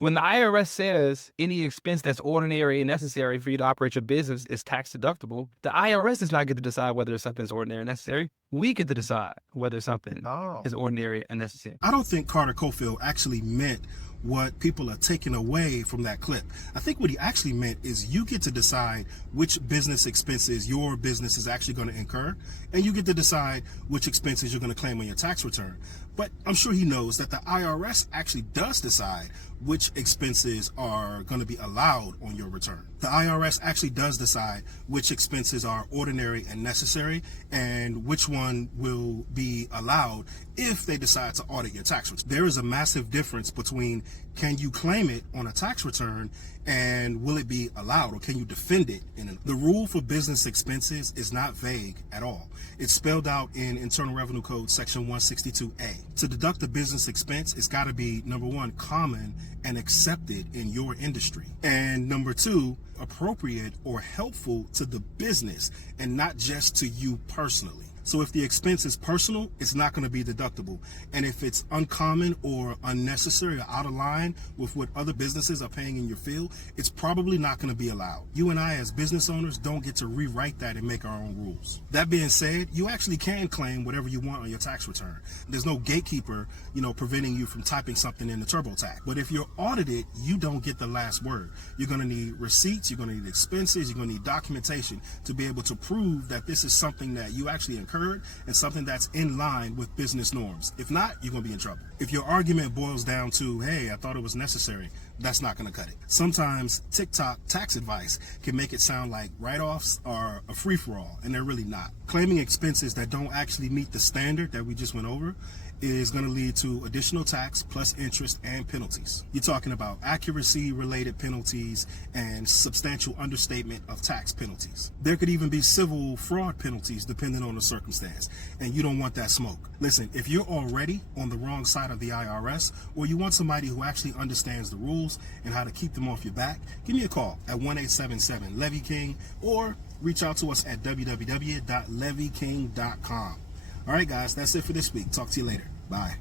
When the IRS says any expense that's ordinary and necessary for you to operate your business is tax deductible, the IRS does not get to decide whether something is ordinary and necessary. We get to decide whether something Oh. is ordinary and necessary. I don't think Carter Cofield actually meant what people are taking away from that clip. I think what he actually meant is you get to decide which business expenses your business is actually going to incur, and you get to decide which expenses you're going to claim on your tax return. But I'm sure he knows that the IRS actually does decide which expenses are going to be allowed on your return. The IRS actually does decide which expenses are ordinary and necessary and which one will be allowed if they decide to audit your tax return. There is a massive difference between can you claim it on a tax return and will it be allowed, or can you defend it? The rule for business expenses is not vague at all. It's spelled out in Internal Revenue Code Section 162A. To deduct a business expense, it's got to be, number one, common and accepted in your industry, and number two, appropriate or helpful to the business and not just to you personally. So if the expense is personal, it's not going to be deductible. And if it's uncommon or unnecessary or out of line with what other businesses are paying in your field, it's probably not going to be allowed. You and I as business owners don't get to rewrite that and make our own rules. That being said, you actually can claim whatever you want on your tax return. There's no gatekeeper, preventing you from typing something in the TurboTax. But if you're audited, you don't get the last word. You're going to need receipts, you're going to need expenses, you're going to need documentation to be able to prove that this is something that you actually incurred and something that's in line with business norms. If not, you're going to be in trouble. If your argument boils down to, hey, I thought it was necessary, that's not going to cut it. Sometimes TikTok tax advice can make it sound like write-offs are a free-for-all, and they're really not. Claiming expenses that don't actually meet the standard that we just went over is going to lead to additional tax plus interest and penalties. You're talking about accuracy related penalties and substantial understatement of tax penalties. There could even be civil fraud penalties depending on the circumstance, and you don't want that smoke. Listen, if you're already on the wrong side of the IRS, or you want somebody who actually understands the rules and how to keep them off your back, give me a call at 1-877-LEVY-KING or reach out to us at www.levyking.com. All right, guys, that's it for this week. Talk to you later. Bye.